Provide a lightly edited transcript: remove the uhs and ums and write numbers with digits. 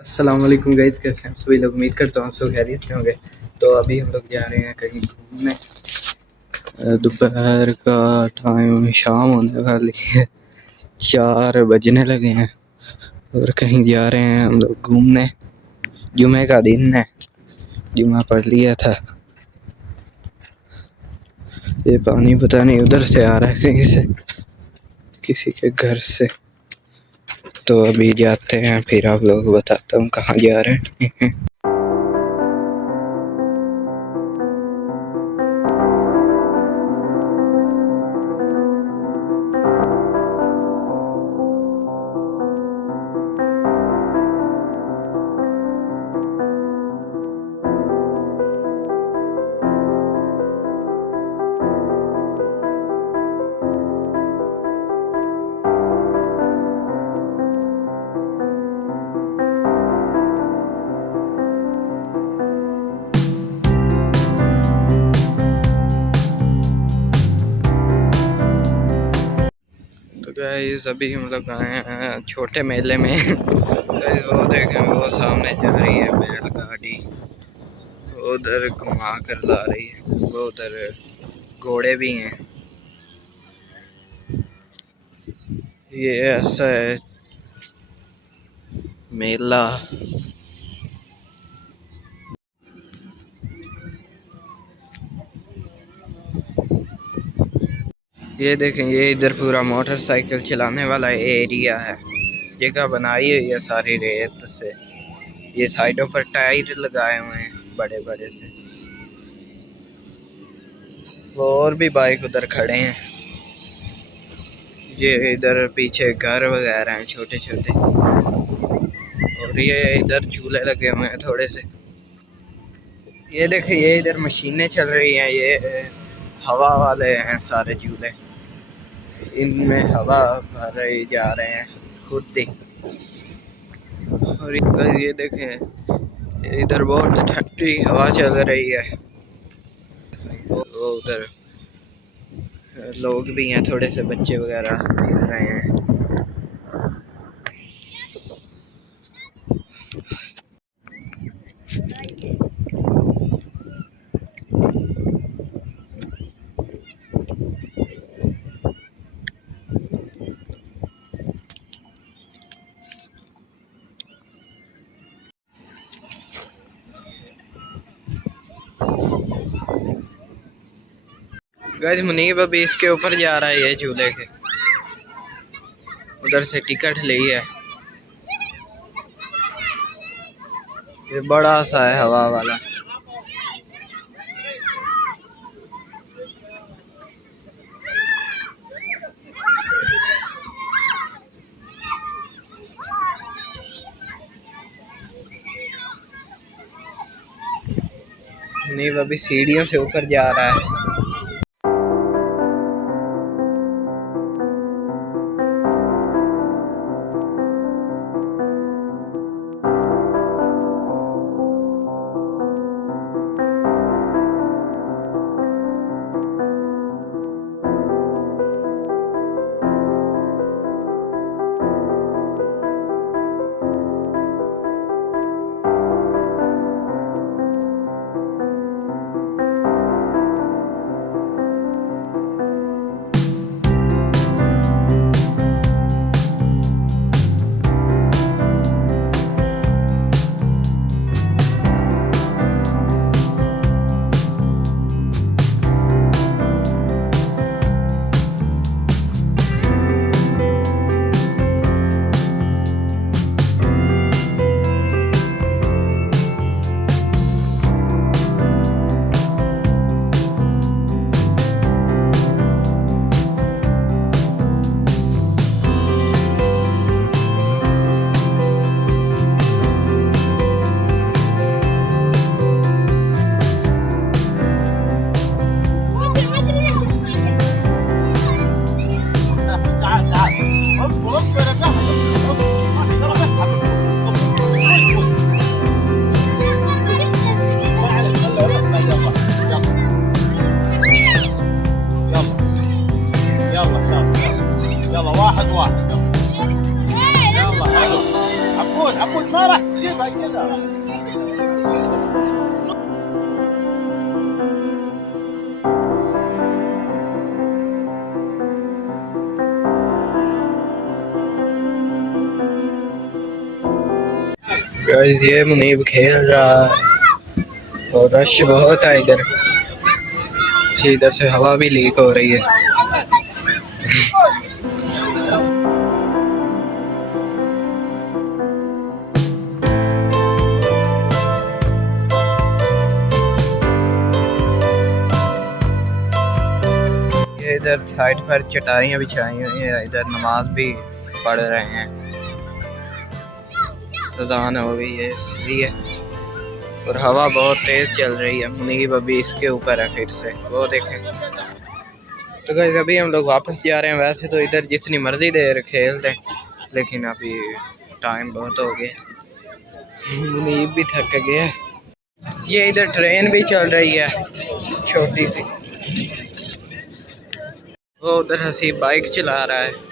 अस्सलाम वालेकुम गाइस, कैसे हैं सभी लोग। उम्मीद करता हूँ सब खैरियत से होंगे। तो अभी हम लोग जा रहे हैं कहीं घूमने। दोपहर का टाइम, शाम होने वाली है, 4 बजने लगे हैं और कहीं जा रहे हैं हम लोग घूमने। जुमे का दिन है, जुमा पढ़ लिया था। ये पानी पता नहीं उधर से आ रहा है, कहीं से, किसी के घर से। तो अभी जाते हैं, फिर आप लोगों को बताता हूँ कहाँ जा रहे हैं। तो गाइस अभी हम लोग आए हैं छोटे मेले में। गाइस वो देखें, वो सामने जा रही है बैलगाड़ी, उधर घुमा कर ला रही है। वो उधर घोड़े भी हैं। ये ऐसा है मेला। ये देखें, ये इधर पूरा मोटरसाइकिल चलाने वाला एरिया है। जगह बनाई हुई है सारी रेत से। ये साइडों पर टायर लगाए हुए हैं बड़े बड़े से। और भी बाइक उधर खड़े हैं। ये इधर पीछे घर वगैरह हैं छोटे छोटे। और ये इधर झूले लगे हुए हैं थोड़े से। ये देखिए, ये इधर मशीनें चल रही हैं। ये हवा वाले हैं सारे झूले। इनमें हवा भर रही जा रहे हैं खुद ही। और इधर ये देखें, इधर बहुत ठंडी हवा चल रही है। वो उधर लोग भी हैं, थोड़े से बच्चे वगैरह खेल रहे हैं। गाइस मुनीब अभी इसके ऊपर जा रहा है, ये झूले के उधर से टिकट ली है। ये बड़ा सा है हवा वाला। मुनीब अभी सीढ़ियों से ऊपर जा रहा है। गाइस ये मुनीब खेल रहा है और रश बहुत है इधर। इधर से हवा भी लीक हो रही है। ये इधर साइड पर चटाइयाँ बिछाई हुई हैं, इधर नमाज भी पढ़ रहे हैं। अज़ान हो गई है इसलिए, और हवा बहुत तेज चल रही है। मुनीब अभी इसके ऊपर है फिर से, वो देखें। तो गाइस अभी हम लोग वापस जा रहे हैं। वैसे तो इधर जितनी मर्जी देर खेल रहे, लेकिन अभी टाइम बहुत हो गया, मुनीब भी थक गया। ये इधर ट्रेन भी चल रही है छोटी सी, वो उधर हसीब बाइक चला रहा है।